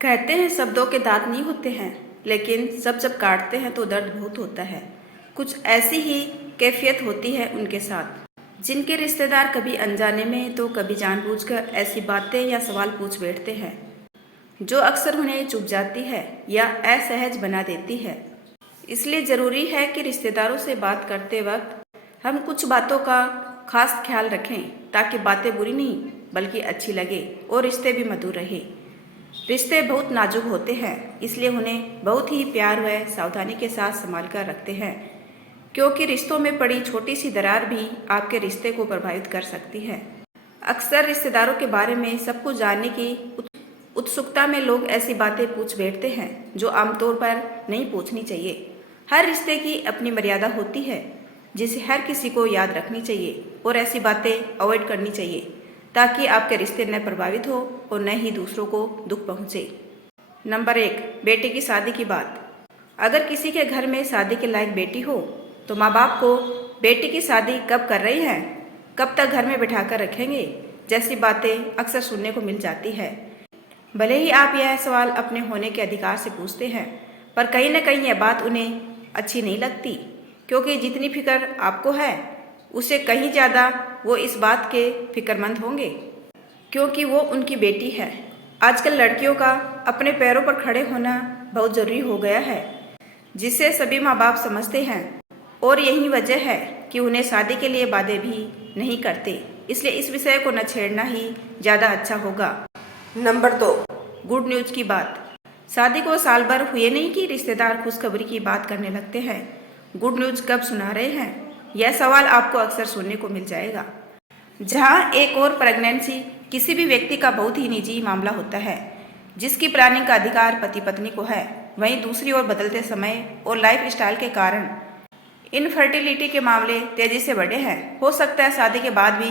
कहते हैं शब्दों के दांत नहीं होते हैं, लेकिन सब जब काटते हैं तो दर्द बहुत होता है। कुछ ऐसी ही कैफियत होती है उनके साथ, जिनके रिश्तेदार कभी अनजाने में तो कभी जानबूझकर ऐसी बातें या सवाल पूछ बैठते हैं जो अक्सर उन्हें चुभ जाती है या असहज बना देती है। इसलिए ज़रूरी है कि रिश्तेदारों से बात करते वक्त हम कुछ बातों का खास ख्याल रखें, ताकि बातें बुरी नहीं बल्कि अच्छी लगे और रिश्ते भी मधुर रहे। रिश्ते बहुत नाजुक होते हैं, इसलिए उन्हें बहुत ही प्यार व सावधानी के साथ संभाल कर रखते हैं, क्योंकि रिश्तों में पड़ी छोटी सी दरार भी आपके रिश्ते को प्रभावित कर सकती है। अक्सर रिश्तेदारों के बारे में सब कुछ जानने की उत्सुकता में लोग ऐसी बातें पूछ बैठते हैं जो आमतौर पर नहीं पूछनी चाहिए। हर रिश्ते की अपनी मर्यादा होती है, जिसे हर किसी को याद रखनी चाहिए और ऐसी बातें अवॉइड करनी चाहिए, ताकि आपके रिश्ते न प्रभावित हो और न ही दूसरों को दुख पहुंचे। नंबर 1, बेटे की शादी की बात। अगर किसी के घर में शादी के लायक बेटी हो तो माँ बाप को बेटी की शादी कब कर रही हैं, कब तक घर में बिठाकर रखेंगे जैसी बातें अक्सर सुनने को मिल जाती है। भले ही आप यह सवाल अपने होने के अधिकार से पूछते हैं, पर कहीं न कहीं यह बात उन्हें अच्छी नहीं लगती, क्योंकि जितनी फिक्र आपको है उससे कहीं ज़्यादा वो इस बात के फिक्रमंद होंगे, क्योंकि वो उनकी बेटी है। आजकल लड़कियों का अपने पैरों पर खड़े होना बहुत ज़रूरी हो गया है, जिसे सभी माँ बाप समझते हैं, और यही वजह है कि उन्हें शादी के लिए बातें भी नहीं करते। इसलिए इस विषय को न छेड़ना ही ज़्यादा अच्छा होगा। नंबर 2, गुड न्यूज़ की बात। शादी को साल भर हुए नहीं कि रिश्तेदार खुशखबरी की बात करने लगते हैं। गुड न्यूज़ कब सुना रहे हैं, यह सवाल आपको अक्सर सुनने को मिल जाएगा। जहां एक और प्रेगनेंसी किसी भी व्यक्ति का बहुत ही निजी मामला होता है, जिसकी प्लानिंग का अधिकार पति पत्नी को है, वहीं दूसरी ओर बदलते समय और लाइफ स्टाइल के कारण इनफर्टिलिटी के मामले तेजी से बढ़े हैं। हो सकता है शादी के बाद भी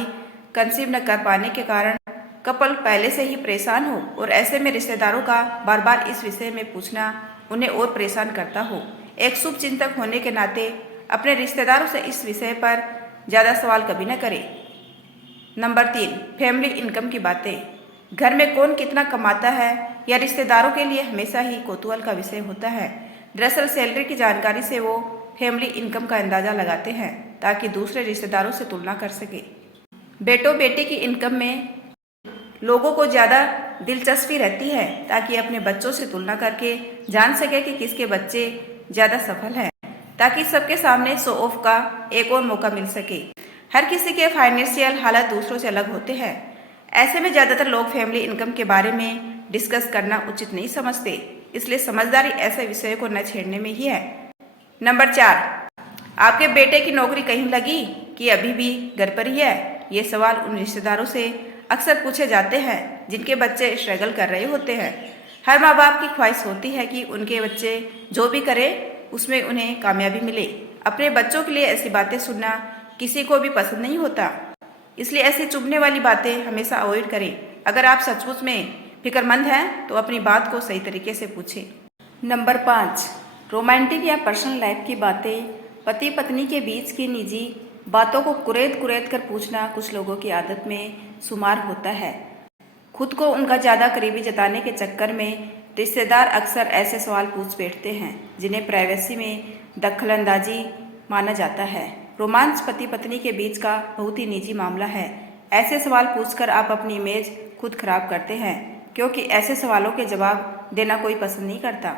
कंसीव न कर पाने के कारण कपल पहले से ही परेशान हो, और ऐसे में रिश्तेदारों का बार बार इस विषय में पूछना उन्हें और परेशान करता हो। एक शुभ चिंतक होने के नाते अपने रिश्तेदारों से इस विषय पर ज़्यादा सवाल कभी न करें। नंबर 3, फैमिली इनकम की बातें। घर में कौन कितना कमाता है या रिश्तेदारों के लिए हमेशा ही कौतूहल का विषय होता है। दरअसल सैलरी की जानकारी से वो फैमिली इनकम का अंदाज़ा लगाते हैं, ताकि दूसरे रिश्तेदारों से तुलना कर सके। बेटों बेटी की इनकम में लोगों को ज़्यादा दिलचस्पी रहती है, ताकि अपने बच्चों से तुलना करके जान सके कि किसके बच्चे ज़्यादा सफल हैं, ताकि सबके सामने शो ऑफ का एक और मौका मिल सके। हर किसी के फाइनेंशियल हालात दूसरों से अलग होते हैं। ऐसे में ज़्यादातर लोग फैमिली इनकम के बारे में डिस्कस करना उचित नहीं समझते, इसलिए समझदारी ऐसे विषय को न छेड़ने में ही है। नंबर 4, आपके बेटे की नौकरी कहीं लगी कि अभी भी घर पर ही है। ये सवाल उन रिश्तेदारों से अक्सर पूछे जाते हैं जिनके बच्चे स्ट्रगल कर रहे होते हैं। हर माँ बाप की ख्वाहिश होती है कि उनके बच्चे जो भी करें उसमें उन्हें कामयाबी मिले। अपने बच्चों के लिए ऐसी बातें सुनना किसी को भी पसंद नहीं होता, इसलिए ऐसी चुभने वाली बातें हमेशा अवॉइड करें। अगर आप सचमुच में फिक्रमंद हैं तो अपनी बात को सही तरीके से पूछें। नंबर 5, रोमांटिक या पर्सनल लाइफ की बातें। पति पत्नी के बीच की निजी बातों को कुरेद कुरेद कर पूछना कुछ लोगों की आदत में शुमार होता है। खुद को उनका ज़्यादा करीबी जताने के चक्कर में रिश्तेदार अक्सर ऐसे सवाल पूछ बैठते हैं जिन्हें प्राइवेसी में दखलंदाजी माना जाता है। रोमांस पति पत्नी के बीच का बहुत ही निजी मामला है। ऐसे सवाल पूछकर आप अपनी इमेज खुद खराब करते हैं, क्योंकि ऐसे सवालों के जवाब देना कोई पसंद नहीं करता।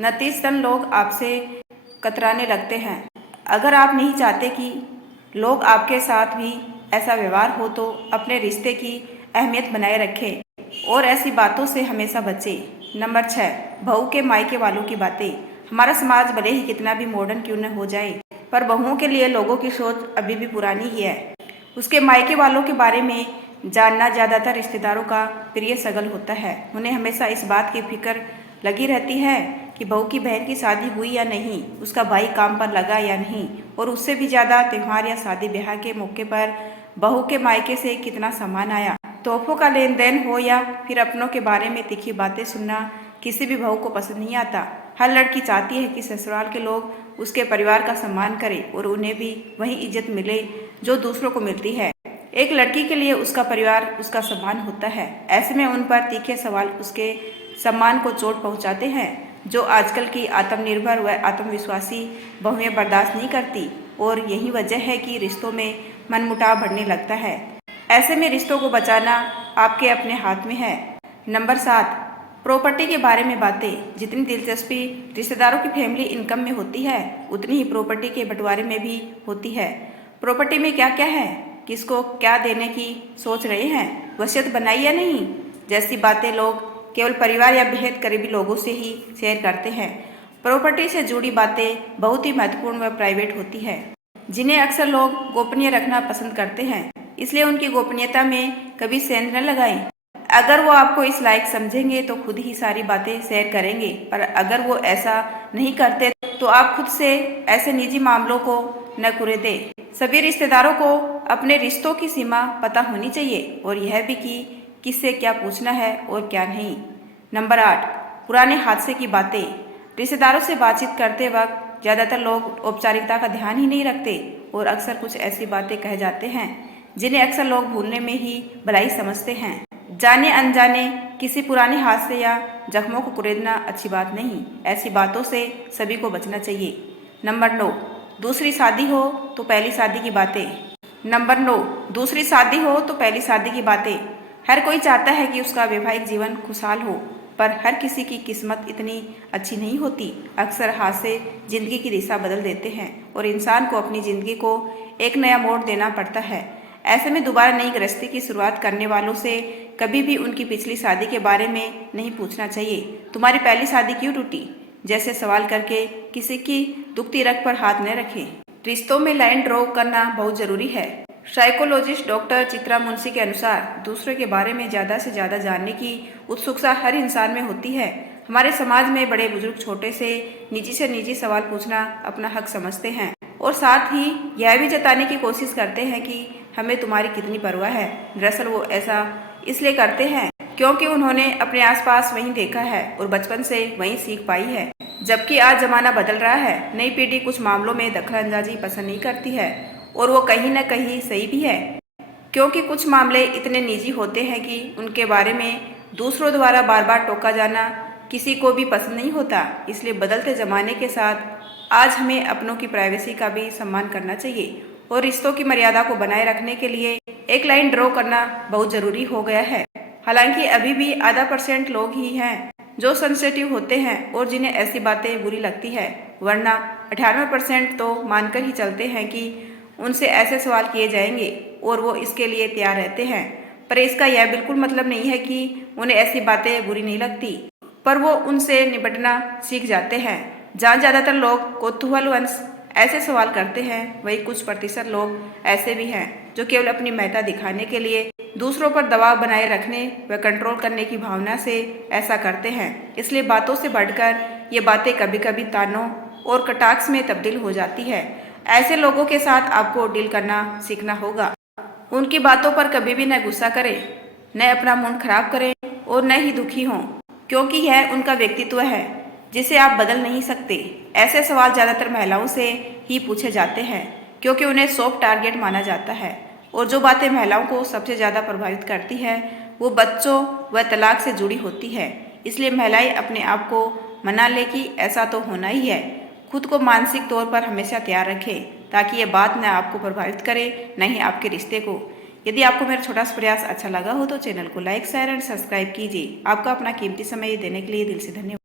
नतीजतन लोग आपसे कतराने लगते हैं। अगर आप नहीं चाहते कि लोग आपके साथ भी ऐसा व्यवहार हो तो अपने रिश्ते की अहमियत बनाए रखें और ऐसी बातों से हमेशा बचें। नंबर 6, बहू के मायके वालों की बातें। हमारा समाज भले ही कितना भी मॉडर्न क्यों न हो जाए, पर बहुओं के लिए लोगों की सोच अभी भी पुरानी ही है। उसके मायके वालों के बारे में जानना ज़्यादातर रिश्तेदारों का प्रिय सगल होता है। उन्हें हमेशा इस बात की फिक्र लगी रहती है कि बहू की बहन की शादी हुई या नहीं, उसका भाई काम पर लगा या नहीं, और उससे भी ज़्यादा त्यौहार या शादी ब्याह के मौके पर बहू के मायके से कितना सामान आया। तोहफों का लेन देन हो या फिर अपनों के बारे में तीखी बातें सुनना किसी भी बहू को पसंद नहीं आता। हर लड़की चाहती है कि ससुराल के लोग उसके परिवार का सम्मान करें और उन्हें भी वही इज्जत मिले जो दूसरों को मिलती है। एक लड़की के लिए उसका परिवार उसका सम्मान होता है। ऐसे में उन पर तीखे सवाल उसके सम्मान को चोट पहुंचाते हैं, जो आजकल की आत्मनिर्भर व आत्मविश्वासी बहुएं बर्दाश्त नहीं करती। और यही वजह है कि रिश्तों में मनमुटाव बढ़ने लगता है। ऐसे में रिश्तों को बचाना आपके अपने हाथ में है। नंबर 7, प्रॉपर्टी के बारे में बातें। जितनी दिलचस्पी रिश्तेदारों की फैमिली इनकम में होती है, उतनी ही प्रॉपर्टी के बंटवारे में भी होती है। प्रॉपर्टी में क्या क्या है, किसको क्या देने की सोच रहे हैं, वसीयत बनाई या नहीं, जैसी बातें लोग केवल परिवार या बेहद करीबी लोगों से ही शेयर करते हैं। प्रॉपर्टी से जुड़ी बातें बहुत ही महत्वपूर्ण व प्राइवेट होती है, जिन्हें अक्सर लोग गोपनीय रखना पसंद करते हैं। इसलिए उनकी गोपनीयता में कभी सेंध न लगाएं। अगर वो आपको इस लायक समझेंगे तो खुद ही सारी बातें शेयर करेंगे, पर अगर वो ऐसा नहीं करते तो आप खुद से ऐसे निजी मामलों को न कुरेदें। सभी रिश्तेदारों को अपने रिश्तों की सीमा पता होनी चाहिए और यह भी कि किससे क्या पूछना है और क्या नहीं। नंबर 8, पुराने हादसे की बातें। रिश्तेदारों से बातचीत करते वक्त ज़्यादातर लोग औपचारिकता का ध्यान ही नहीं रखते और अक्सर कुछ ऐसी बातें कह जाते हैं जिन्हें अक्सर लोग भूलने में ही भलाई समझते हैं। जाने अनजाने किसी पुराने हादसे या जख्मों को कुरेदना अच्छी बात नहीं। ऐसी बातों से सभी को बचना चाहिए। नंबर 9, दूसरी शादी हो तो पहली शादी की बातें। नंबर 9, दूसरी शादी हो तो पहली शादी की बातें। हर कोई चाहता है कि उसका वैवाहिक जीवन खुशहाल हो, पर हर किसी की किस्मत इतनी अच्छी नहीं होती। अक्सर हादसे जिंदगी की दिशा बदल देते हैं और इंसान को अपनी जिंदगी को एक नया मोड़ देना पड़ता है। ऐसे में दोबारा नई गृहस्थी की शुरुआत करने वालों से कभी भी उनकी पिछली शादी के बारे में नहीं पूछना चाहिए। तुम्हारी पहली शादी क्यों टूटी जैसे सवाल करके किसी की दुखती रग पर हाथ न रखें। रिश्तों में लाइन ड्रॉ करना बहुत जरूरी है। साइकोलॉजिस्ट डॉक्टर चित्रा मुंशी के अनुसार दूसरे के बारे में ज़्यादा से ज़्यादा जानने की उत्सुकता हर इंसान में होती है। हमारे समाज में बड़े बुजुर्ग छोटे से निजी सवाल पूछना अपना हक समझते हैं और साथ ही यह भी जताने की कोशिश करते हैं कि हमें तुम्हारी कितनी परवाह है। दरअसल वो ऐसा इसलिए करते हैं क्योंकि उन्होंने अपने आसपास वहीं देखा है और बचपन से वहीं सीख पाई है। जबकि आज जमाना बदल रहा है, नई पीढ़ी कुछ मामलों में दखलअंदाजी पसंद नहीं करती है और वो कहीं न कहीं सही भी है, क्योंकि कुछ मामले इतने निजी होते हैं कि उनके बारे में दूसरों द्वारा बार बार टोका जाना किसी को भी पसंद नहीं होता। इसलिए बदलते ज़माने के साथ आज हमें अपनों की प्राइवेसी का भी सम्मान करना चाहिए और रिश्तों की मर्यादा को बनाए रखने के लिए एक लाइन ड्रॉ करना बहुत ज़रूरी हो गया है। हालांकि अभी भी आधा % लोग ही हैं जो सेंसिटिव होते हैं और जिन्हें ऐसी बातें बुरी लगती है, वरना 98% तो मानकर ही चलते हैं कि उनसे ऐसे सवाल किए जाएंगे और वो इसके लिए तैयार रहते हैं। पर इसका यह बिल्कुल मतलब नहीं है कि उन्हें ऐसी बातें बुरी नहीं लगती, पर वो उनसे निपटना सीख जाते हैं। जहाँ ज़्यादातर लोग कौतूहलवश ऐसे सवाल करते हैं, वही कुछ % लोग ऐसे भी हैं जो केवल अपनी महत्ता दिखाने के लिए दूसरों पर दबाव बनाए रखने व कंट्रोल करने की भावना से ऐसा करते हैं। इसलिए बातों से बढ़कर ये बातें कभी कभी तानों और कटाक्ष में तब्दील हो जाती है। ऐसे लोगों के साथ आपको डील करना सीखना होगा। उनकी बातों पर कभी भी न गुस्सा करें, न अपना मूड खराब करें और न ही दुखी हों, क्योंकि यह उनका व्यक्तित्व है जिसे आप बदल नहीं सकते। ऐसे सवाल ज़्यादातर महिलाओं से ही पूछे जाते हैं क्योंकि उन्हें सॉफ्ट टारगेट माना जाता है और जो बातें महिलाओं को सबसे ज़्यादा प्रभावित करती है वो बच्चों व तलाक से जुड़ी होती है। इसलिए महिलाएं अपने आप को मना ले कि ऐसा तो होना ही है। खुद को मानसिक तौर पर हमेशा तैयार रखें ताकि ये बात न आपको प्रभावित करे न ही आपके रिश्ते को। यदि आपको मेरा छोटा सा प्रयास अच्छा लगा हो तो चैनल को लाइक, शेयर एंड सब्सक्राइब कीजिए। आपका अपना कीमती समय देने के लिए दिल से धन्यवाद।